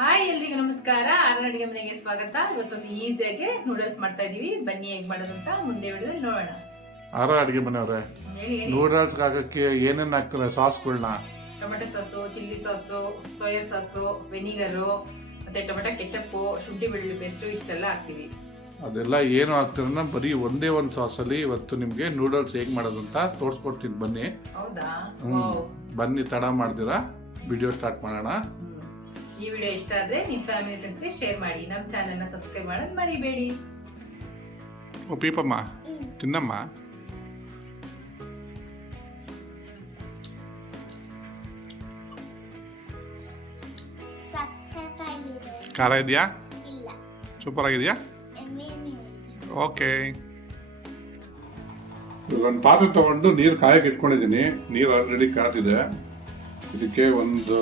Hi ಎಲ್ರಿಗೂ ನಮಸ್ಕಾರ. ಆರನ ಅಡಿಗೆ ಮನೆಗೆ ಸ್ವಾಗತ. ಇವತ್ತೊಂದು ಈಸಿಯಾಗಿ ನೂಡಲ್ಸ್ ಮಾಡ್ತಾ ಇದೀವಿ. ಬನ್ನಿ ಹೇಗೆ ಮಾಡೋದಂತ ಮುಂದೆ ವಿಡಿಯೋದಲ್ಲಿ ನೋಡೋಣ. ಆರ ಅಡಿಗೆ ಮನೆಯವ್ರೆ, ನೂಡಲ್ಸ್ ಹಾಕಕ್ಕೆ ಏನೇನು ಹಾಕ್ತಾರೆ? ಸಾಸ್ಗಳನ್ನ tomato sauce, chilli sauce, soya sauce, vinegar, ಮತ್ತೆ ಟೊಮೆಟೊ ಕೆಚಪ್ಪು, ಶುಂಠಿ ಬೆಳ್ಳುಳ್ಳಿ ಪೇಸ್ಟ್ ಇಷ್ಟೆಲ್ಲ ಹಾಕ್ತಿವಿ. ಅದೆಲ್ಲ ಏನು ಹಾಕ್ತಾರೆ ಬರೀ ಒಂದೇ ಒಂದು ಸಾಸಲ್ಲಿ ಇವತ್ತು ನಿಮ್ಗೆ ನೂಡಲ್ಸ್ ಹೇಗೆ ಮಾಡೋದು ಅಂತ ತೋರಿಸ್ಕೊಡ್ತೀನಿ. ಬನ್ನಿ. ಹೌದಾ? ಬನ್ನಿ, ತಡ ಮಾಡ್ದಿರಾ ವಿಡಿಯೋ ಸ್ಟಾರ್ಟ್ ಮಾಡೋಣ. ಈ ವಿಡಿಯೋ ಇಷ್ಟ ಆದ್ರೆ ನಿಮ್ಮ ಫ್ಯಾಮಿಲಿ ಫ್ರೆಂಡ್ಸ್ಗೆ ಶೇರ್ ಮಾಡಿ. ನಮ್ಮ ಚಾನೆಲ್ನ ಸಬ್ಸ್ಕ್ರೈಬ್ ಮಾಡೋದು ಮರಿಬೇಡಿ. ಓ ಪೀಪಮ್ಮ, ತಿನ್ನಮ್ಮ. ಖಾರ ಇದೆಯಾ? ಸೂಪರ್ ಆಗಿದೆಯಾ? ಓಕೆ. ಒಂದು ಪಾತ್ರೆ ತಗೊಂಡು ನೀರು ಕಾಯಕ್ಕೆ ಇಟ್ಕೊಂಡಿದ್ದೀನಿ. ನೀರು ಆಲ್ರೆಡಿ ಕಾದಿದೆ. ಇದಕ್ಕೆ ಒಂದು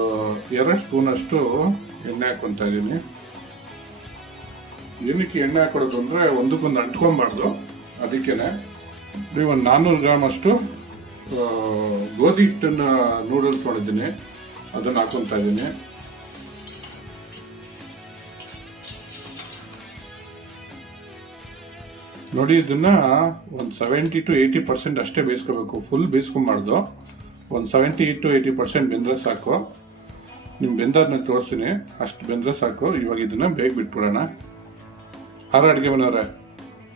2 ಸ್ಪೂನಷ್ಟು ಎಣ್ಣೆ ಹಾಕ್ಕೊತಾ ಇದ್ದೀನಿ. ಏನಕ್ಕೆ ಎಣ್ಣೆ ಹಾಕೊಡೋದು ಅಂದರೆ ಒಂದಕ್ಕೊಂದು ಅಂಟ್ಕೊಬಾರ್ದು. ಅದಕ್ಕೇನೆ ಒಂದು 400 ಗ್ರಾಮ್ ಅಷ್ಟು ಗೋಧಿ ಹಿಟ್ಟನ್ನು ನೂಡಲ್ಸ್ ಮಾಡಿದ್ದೀನಿ, ಅದನ್ನು ಹಾಕ್ಕೊತಾ ಇದ್ದೀನಿ. ನೋಡಿ, ಇದನ್ನ ಒಂದು 70 to 80% ಅಷ್ಟೇ ಬೇಯಿಸ್ಕೋಬೇಕು. ಫುಲ್ ಬೇಯಿಸ್ಕೊಬಾರ್ದು. ಒಂದು 70 to 80% ಬೆಂದರೆ ಸಾಕು. ನಿಮ್ಗೆ ಬೆಂದಾದ್ಮೇಲೆ ತೋರಿಸ್ತೀನಿ. ಅಷ್ಟು ಬೆಂದರೆ ಸಾಕು. ಇವಾಗ ಇದನ್ನ ಬೇಗ ಬಿಟ್ಬಿಡೋಣ. ಆರ ಅಡುಗೆ ಮನೆಯವ್ರೆ,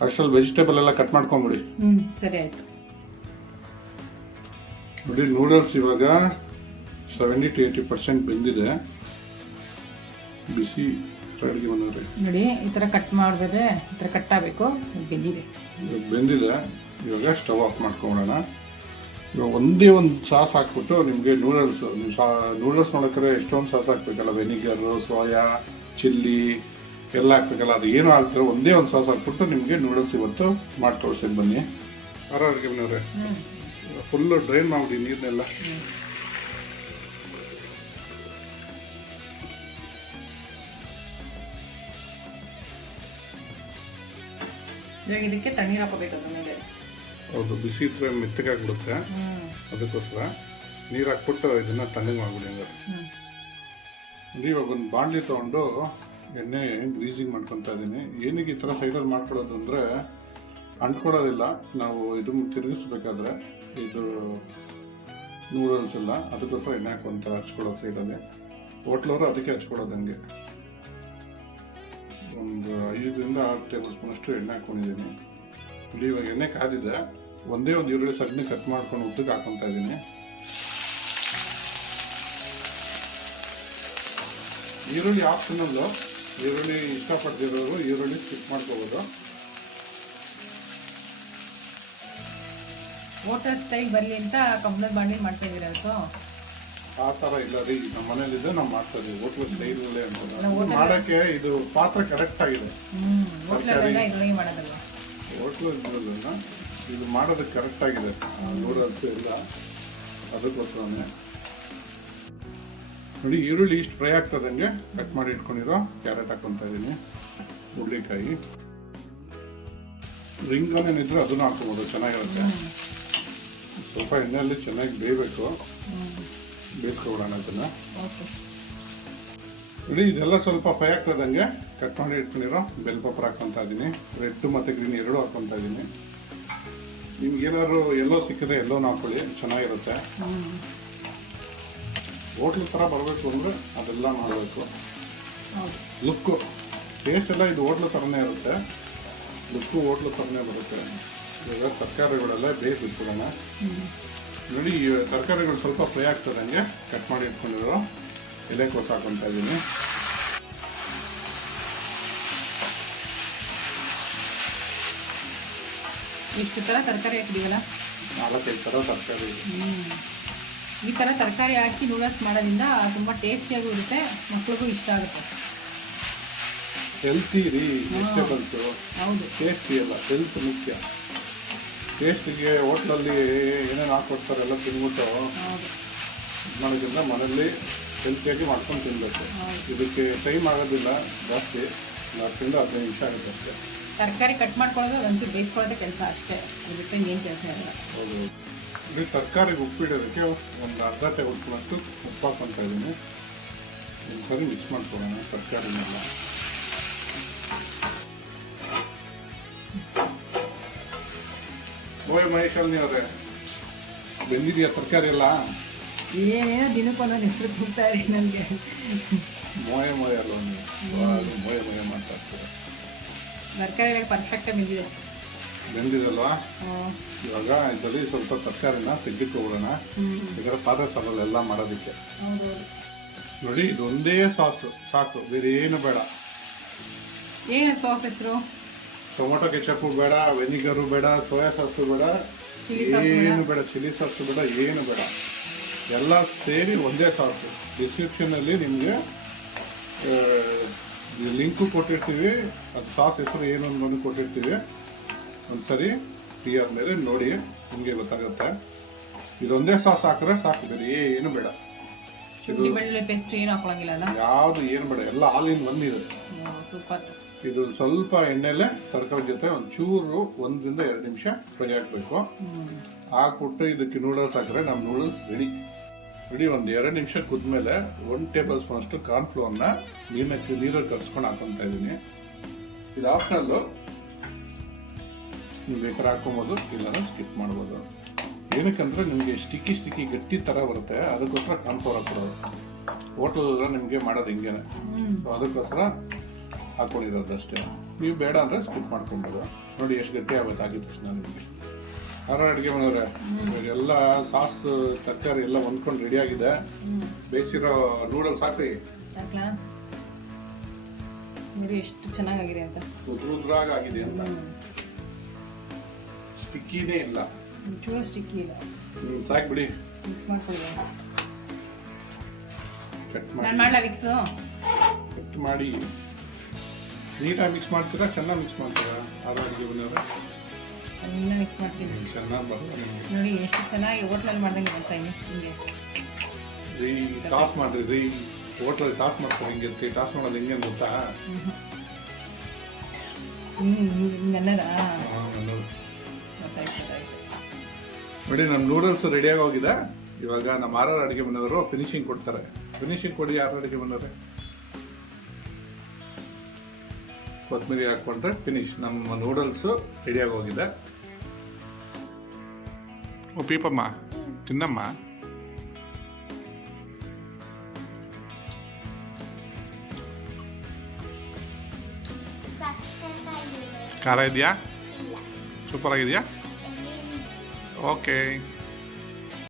ಅಷ್ಟರಲ್ಲಿ ವೆಜಿಟೇಬಲ್ ಎಲ್ಲ ಕಟ್ ಮಾಡ್ಕೊಂಬಿಡಿ. ಸರಿ ಆಯ್ತು. ನೋಡಿ, ನೂಡಲ್ಸ್ ಇವಾಗ 70 to 80% ಬೆಂದಿದೆ. ಬಿಸಿ ಅಡುಗೆ ಮನೆಯವ್ರೆ, ನೋಡಿ ಈ ಥರ ಕಟ್ ಮಾಡಿದ್ರೆ ಈ ಥರ ಕಟ್ ಆಗಬೇಕು. ಬೆಂದಿದೆ. ಇವಾಗ ಸ್ಟವ್ ಆಫ್ ಮಾಡ್ಕೊಂಬಿಡೋಣ. ಇವಾಗ ಒಂದೇ ಒಂದು ಸಾಸ್ ಹಾಕ್ಬಿಟ್ಟು ನಿಮಗೆ ನೂಡಲ್ಸ್ ನೋಡೋಕ್ರೆ ಎಷ್ಟೊಂದು ಸಾಸ್ ಹಾಕ್ಬೇಕಲ್ಲ, ವೆನಿಗರು, ಸೋಯಾ, ಚಿಲ್ಲಿ ಎಲ್ಲ ಹಾಕ್ಬೇಕಲ್ಲ, ಅದು ಏನು ಹಾಕ್ತಾರೆ ಒಂದೇ ಒಂದು ಸಾಸ್ ಹಾಕ್ಬಿಟ್ಟು ನಿಮಗೆ ನೂಡಲ್ಸ್ ಇವತ್ತು ಮಾಡಿ ತೋರಿಸ್ತೀನಿ. ಬನ್ನಿ. ಆರ ಅಡುಗೆ ಮನೆಯವ್ರೆ, ಫುಲ್ಲು ಡ್ರೈನ್ ಮಾಡಿಬಿಡಿ ನೀರನ್ನೆಲ್ಲ. ಇವಾಗ ಇದಕ್ಕೆ ತಣ್ಣೀರು ಹಾಕೋಬೇಕು ಅದ್ರ ಮೇಲೆ. ಹೌದು, ಬಿಸಿ ಇದ್ರೆ ಮೆತ್ತಗಾಗ್ಬಿಡುತ್ತೆ. ಅದಕ್ಕೋಸ್ಕರ ನೀರು ಹಾಕ್ಬಿಟ್ಟು ಇದನ್ನ ತಣ್ಣಗೆ ಮಾಡ್ಬಿಡಿ. ಹಂಗಾರೆ ಇವಾಗ ಒಂದು ಬಾಣಲಿ ತೊಗೊಂಡು ಎಣ್ಣೆ ಗ್ರೀಸಿಂಗ್ ಮಾಡ್ಕೊತಾ ಇದ್ದೀನಿ. ಏನಕ್ಕೆ ಈ ಥರ ಸೈಡಲ್ಲಿ ಮಾಡ್ಕೊಳ್ಳೋದು ಅಂದರೆ ಅಂಟ್ಕೊಡೋದಿಲ್ಲ. ನಾವು ಇದನ್ನು ತಿರುಗಿಸ್ಬೇಕಾದ್ರೆ ಇದು ನೂಡಲ್ಸ್ ಎಲ್ಲ, ಅದಕ್ಕೋಸ್ಕರ ಎಣ್ಣೆ ಹಾಕೊಂತ ಹಚ್ಕೊಡೋ ಸೈಡಲ್ಲಿ. ಹೋಟ್ಲವರು ಅದಕ್ಕೆ ಹಚ್ಕೊಡೋದು. ಹಂಗೆ ಒಂದು 5 to 6 ಟೇಬಲ್ ಸ್ಪೂನ್ ಅಷ್ಟು ಎಣ್ಣೆ ಹಾಕ್ಕೊಂಡಿದ್ದೀನಿ. ಇಲ್ಲಿ ಇವಾಗ ಎಣ್ಣೆ ಕಾದಿದೆ. ಒಂದೇ ಒಂದು ಈರುಳ್ಳಿ ಸಗಣಿ ಕಟ್ ಮಾಡ್ಕೊಂಡು ಉದ್ದಕ್ಕೆ ಹಾಕೊತಾ ಇದ್ದೀನಿ. ಈರುಳ್ಳಿ ಆಪ್ಷನಲ್ಲು. ಈರುಳ್ಳಿ ಇಷ್ಟಪಡ್ತಿರೋರು ಈರುಳ್ಳಿ ಸ್ಕಿಪ್ ಮಾಡ್ಕೋಬೋದು. ಹೋಟೆಲ್ ಸ್ಟೈಲ್ ಬರಲಿ ಅಂತ ಕಬ್ಬಣದ ಬಾಣಲಿ ಮಾಡ್ತಾ ಇದ್ದೀರಾ? ಆ ಥರ ಇಲ್ಲ ರೀ, ನಮ್ಮ ಮನೇಲಿದ್ದೆ ನಾವು ಮಾಡ್ತಾ ಇದ್ದೀವಿ. ಹೋಟ್ಲ್ ಸ್ಟೈಲಲ್ಲೇ ಅನ್ನೋದು ಮಾಡೋಕ್ಕೆ ಇದು ಪಾತ್ರ ಕರೆಕ್ಟ್ ಆಗಿದೆ. ಹೋಟ್ಲು ಇದ್ರಲ್ಲ, ಇದು ಮಾಡೋದಕ್ಕೆ ಕರೆಕ್ಟ್ ಆಗಿದೆ. ನೂಡಲ್ಸ್ ಇಲ್ಲ, ಅದಕ್ಕೋಸ್ಕರನೇ. ನೋಡಿ, ಈರುಳ್ಳಿ ಇಷ್ಟು ಫ್ರೈ ಆಗ್ತದಂಗೆ ಕಟ್ ಮಾಡಿ ಇಟ್ಕೊಂಡಿರೋ ಕ್ಯಾರೆಟ್ ಹಾಕ್ಕೊತಾ ಇದ್ದೀನಿ. ಹುರುಳಿಕಾಯಿ, ರಿಂಗ್ ಆನಿಯನ್ ಇದ್ರೆ ಅದನ್ನು ಹಾಕ್ಕೊಬೋದು, ಚೆನ್ನಾಗಿರುತ್ತೆ. ಸ್ವಲ್ಪ ಎಣ್ಣೆಯಲ್ಲಿ ಚೆನ್ನಾಗಿ ಬೇಯಬೇಕು. ಬೇಯಿಸ್ಕೊಬಿಡೋಣ ಅದನ್ನು. ನೋಡಿ, ಇದೆಲ್ಲ ಸ್ವಲ್ಪ ಫ್ರೈ ಆಗ್ತದಂಗೆ ಕಟ್ ಮಾಡಿ ಇಟ್ಕೊಂಡಿರೋ ಬೆಲ್ ಪೆಪ್ಪರ್ ಹಾಕ್ಕೊತಾ ಇದ್ದೀನಿ. ರೆಡ್ ಮತ್ತು ಗ್ರೀನ್ ಎರಡೂ ಹಾಕ್ಕೊತಾ ಇದ್ದೀನಿ. ನಿಮ್ಗೆ ಏನಾದ್ರು ಎಲ್ಲೋ ಸಿಕ್ಕಿದ್ರೆ ಎಲ್ಲೋನ ಹಾಕೊಳ್ಳಿ, ಚೆನ್ನಾಗಿರುತ್ತೆ. ಹೋಟ್ಲ್ ಥರ ಬರಬೇಕು ಅಂದರೆ ಅದೆಲ್ಲ ಮಾಡಬೇಕು. ಲುಕ್ಕು, ಟೇಸ್ಟ್ ಎಲ್ಲ ಇದು ಹೋಟ್ಲ್ ಥರನೇ ಇರುತ್ತೆ. ಲುಕ್ಕು ಹೋಟ್ಲ್ ಥರನೇ ಬರುತ್ತೆ. ಇವಾಗ ತರಕಾರಿಗಳೆಲ್ಲ ಬೇಯಿಸಿಟ್ಬಿಡೋಣ. ನೋಡಿ, ತರಕಾರಿಗಳು ಸ್ವಲ್ಪ ಫ್ರೈ ಆಗ್ತದಂಗೆ ಕಟ್ ಮಾಡಿ ಇಟ್ಕೊಂಡಿರೋ ಎಲೆಕೋಸು ಹಾಕೊತಾ ಇದ್ದೀನಿ. ಇಷ್ಟು ಥರ ತರಕಾರಿ ಹಾಕಿದೀವಲ್ಲ, 4-5 ಥರ ತರಕಾರಿ. ಈ ಥರ ತರಕಾರಿ ಹಾಕಿ ನೂಡಲ್ಸ್ ಮಾಡೋದ್ರಿಂದ ತುಂಬ ಟೇಸ್ಟಿಯಾಗೂ ಇರುತ್ತೆ, ಮಕ್ಳಿಗೂ ಇಷ್ಟ ಆಗುತ್ತೆ. ಹೆಲ್ತಿ ರೀ ವೆಜಿಟೇಬಲ್ಸು. ಹೌದು, ಟೇಸ್ಟಿ ಅಲ್ಲ, ಹೆಲ್ತ್ ಮುಖ್ಯ. ಟೇಸ್ಟಿಗೆ ಹೋಟ್ಲಲ್ಲಿ ಏನೇನು ಹಾಕ್ಕೊಡ್ತಾರೆ ಎಲ್ಲ ತಿನ್ಬಿಟ್ಟು ಮಾಡೋದ್ರಿಂದ ಮನೇಲಿ ಹೆಲ್ತಿಯಾಗಿ ಮಾಡ್ಕೊಂಡು ತಿನ್ನಬೇಕು. ಇದಕ್ಕೆ ಟೈಮ್ ಆಗೋದಿಲ್ಲ ಜಾಸ್ತಿ, 10-15 ನಿಮಿಷ ಆಗುತ್ತೆ ಅಷ್ಟೇ. ತರಕಾರಿ ಕಟ್ ಮಾಡ್ಕೊಳ್ಳೋದು, ಅದಂತೂ ಬೇಯಿಸ್ಕೊಳ್ಳೋದೇ ಕೆಲಸ ಅಷ್ಟೇ, ಅದಕ್ಕೆ ಏನು ಕೆಲಸ ಇರಲ್ಲ. ಹೌದು. ಈ ತರಕಾರಿಗೆ ಉಪ್ಪಿಡೋದಕ್ಕೆ ಒಂದು ಅರ್ಧ ಟೇಬಲ್ ಸ್ಪೂನಷ್ಟು ಉಪ್ಪು ಹಾಕ್ಕೊತಾ ಇದ್ದೀನಿ. ಒಂದ್ಸರಿ ಮಿಕ್ಸ್ ಮಾಡ್ಕೊಳ್ಳೋಣ ತರಕಾರಿನೆಲ್ಲ. ಓಯ್ ಮಹೇಶ್ ಅವರೇ, ಬೆಂದಿದೆಯಾ ತರಕಾರಿ ಎಲ್ಲ? ಏನೇನೋ ದಿನಕ್ಕೊಂದೊಂದು ಹೆಸರು ಕೊಡ್ತಾರೆ ನನಗೆ. ಮೋಯ ಅಲ್ವ ನೀವು? ಮೋಯ ಮಾಡ್ತಾ ಇರ್ತೀರ. ತರಕಾರಿ ಎಲ್ಲ ಪರ್ಫೆಕ್ಟಾಗಿ ಬೆಂದಿದಲ್ವಾ? ಇವಾಗ ಇದರಲ್ಲಿ ಸ್ವಲ್ಪ ತರಕಾರಿನ ತೆಗೆದುಕೊಳ್ಳೋಣ. ಇದರ ಪಾತ್ರೆ ಸಾಲಲ್ಲ ಎಲ್ಲ ಮಾಡೋದಕ್ಕೆ. ನೋಡಿ, ಇದು ಒಂದೇ ಸಾಸು ಸಾಕು, ಬೇರೆ ಏನು ಬೇಡ. ಏನು ಸಾಸ್ ಹೆಸರು? ಟೊಮೊಟೊ ಕೆಚಪ್ಪು ಬೇಡ, ವೆನಿಗರು ಬೇಡ, ಸೋಯಾ ಸಾಸು ಬೇಡ, ಏನು ಬೇಡ, ಚಿಲ್ಲಿ ಸಾಸು ಬೇಡ, ಏನು ಬೇಡ. ಎಲ್ಲ ಸೇರಿ ಒಂದೇ ಸಾಸು. ಡಿಸ್ಕ್ರಿಪ್ಷನಲ್ಲಿ ನಿಮಗೆ ಲಿಂಕು ಕೊಟ್ಟಿರ್ತೀವಿ, ಅದು ಸಾಸ್ ಹೆಸರು ಏನು ಅನ್ನೋದು ಕೊಟ್ಟಿರ್ತೀವಿ. ಒಂದ್ಸರಿ ಫ್ರೀ ಆದಮೇಲೆ ನೋಡಿ, ನಿಮಗೆ ಗೊತ್ತಾಗುತ್ತೆ. ಇದೊಂದೇ ಸಾಸ್ ಹಾಕಿದ್ರೆ ಸಾಕು, ಬೇರೆ ಏನು ಬೇಡ. ಬೆಳ್ಳುಳ್ಳಿ ಪೇಸ್ಟ್ ಏನು ಹಾಕೊಳಂಗಿಲ್ಲ ಅಲ್ಲ? ಯಾವುದು ಏನು ಬೇಡ, ಎಲ್ಲ ಆಲ್ ಇನ್ ಒನ್ ಇದೆ. ಸೂಪರ್. ಇದು ಸ್ವಲ್ಪ ಎಣ್ಣೆಲೆ ತರಕಾರಿ ಜೊತೆ ಒಂಚೂರು 1 ರಿಂದ 2 ನಿಮಿಷ ಫ್ರೈ ಹಾಕಬೇಕು. ಹಾಕ್ಬಿಟ್ಟು ಇದಕ್ಕೆ ನೂಡಲ್ಸ್ ಹಾಕಿದ್ರೆ ನಮ್ಮ ನೂಡಲ್ಸ್ ರೆಡಿ. ಒಂದು 2 ನಿಮಿಷ ಕುದ್ಮೇಲೆ 1 ಟೇಬಲ್ ಸ್ಪೂನ್ ಅಷ್ಟು ಕಾರ್ನ್ಫ್ಲೋರ್ನ ನೀರಲ್ಲಿ ಕರ್ಸ್ಕೊಂಡು ಹಾಕೊತಾ ಇದ್ದೀನಿ. ಇದು ಆಪ್ಷನಲ್ಲು, ನೀವು ಬೇಕಾದ್ರೆ ಹಾಕೊಬೋದು, ಇಲ್ಲ ಸ್ಕಿಪ್ ಮಾಡ್ಬೋದು. ಏನಕ್ಕಂದ್ರೆ ನಿಮಗೆ ಸ್ಟಿಕ್ಕಿ ಗಟ್ಟಿ ಥರ ಬರುತ್ತೆ, ಅದಕ್ಕೋಸ್ಕರ ಕಾರ್ನ್ಫ್ಲೋರ್ ಹಾಕೊಡೋದು. ಹೋಟೆಲ್ ನಿಮಗೆ ಮಾಡೋದು ಹಿಂಗೇನೆ, ಅದಕ್ಕೋಸ್ಕರ ಹಾಕೊಂಡಿರೋದು ಅಷ್ಟೇ. ನೀವು ಬೇಡ ಅಂದರೆ ಸ್ಕಿಪ್ ಮಾಡ್ಕೊಬೋದು. ನೋಡಿ ಎಷ್ಟು ಗಟ್ಟಿ ಆಗುತ್ತೆ ಆಗಿದ ತಕ್ಷಣ ನಿಮಗೆ. ಅಡುಗೆ ಮನೆಯವರೇ, ಎಲ್ಲ ಸಾಸ್ ತರಕಾರಿ ಎಲ್ಲ ಹೊಂದ್ಕೊಂಡು ರೆಡಿ ಆಗಿದೆ. ಬೇಯಿಸಿರೋ ನೂಡಲ್ಸ್ ಹಾಕಿ. ಎಷ್ಟು ಚೆನ್ನಾಗಿದೆ ಅಂತ, ಉದ್ರಾಗಿದೆ ಅಂತ. ಸ್ಟಿಕ್ಕಿನೇ ಇಲ್ಲ, ಚೂರು ಸ್ಟಿಕ್ಕಿ ಇಲ್ಲ. ಸಾಕು ಬಿಡಿ, ಮಿಕ್ಸ್ ಮಾಡ್ಕೊಳ್ಳಿ. ಕಟ್ ನಾನು ಮಾಡಲಾ ಮಿಕ್ಸು? ಕಟ್ ಮಾಡಿ ನೀಟಾಗಿ ಮಿಕ್ಸ್ ಮಾಡ್ತೀರಾ? ಚೆನ್ನಾಗಿ ಮಿಕ್ಸ್ ಮಾಡ್ತೀರಾ? ಅಡುಗೆ ಮನೆಯವರೇ ಚೆನ್ನಾಗಿ ಮಿಕ್ಸ್ ಮಾಡ್ತೀನಿ. ಚೆನ್ನಾಗಿ ಬರಲ್ಲ ನಿಮಗೆ. ನೋಡಿ ಎಷ್ಟು ಚೆನ್ನಾಗಿ ಹೋಟ್ಲಲ್ಲಿ ಮಾಡ್ದಂಗೆ ಬರ್ತಾ ಇದೆ ಹಿಂಗೆ. ಟಾಸ್ ಮಾಡಿರಿ, ಹೋಟ್ಲಲ್ಲಿ ಟಾಸ್ ಮಾಡ್ತಾರೆ ಹಿಂಗೆ. ಟಾಸ್ ಮಾಡೋದು ಹೆಂಗೆ ಗೊತ್ತಾ? ನನ್ನದ ನೋಡಿ, ನಮ್ಮ ನೂಡಲ್ಸ್ ರೆಡಿಯಾಗಿ ಹೋಗಿದೆ. ಇವಾಗ ನಮ್ಮ ಅಡುಗೆ ಮನೆಯವರು ಫಿನಿಶಿಂಗ್ ಕೊಡ್ತಾರೆ. ಫಿನಿಶಿಂಗ್ ಕೊಡಿ ಅಡುಗೆ ಮನೆಯವರೇ. ಕೊತ್ತಂಬರಿ ಹಾಕ್ಕೊಂಡ್ರೆ ಫಿನಿಶ್. ನಮ್ಮ ನೂಡಲ್ಸು ರೆಡಿಯಾಗಿ ಹೋಗಿದೆ. ಓ ಪೀಪಮ್ಮ, ತಿನ್ನಮ್ಮ. ಖಾರ ಇದೆಯಾ? ಸೂಪರ್ ಆಗಿದೆಯಾ? ಓಕೆ.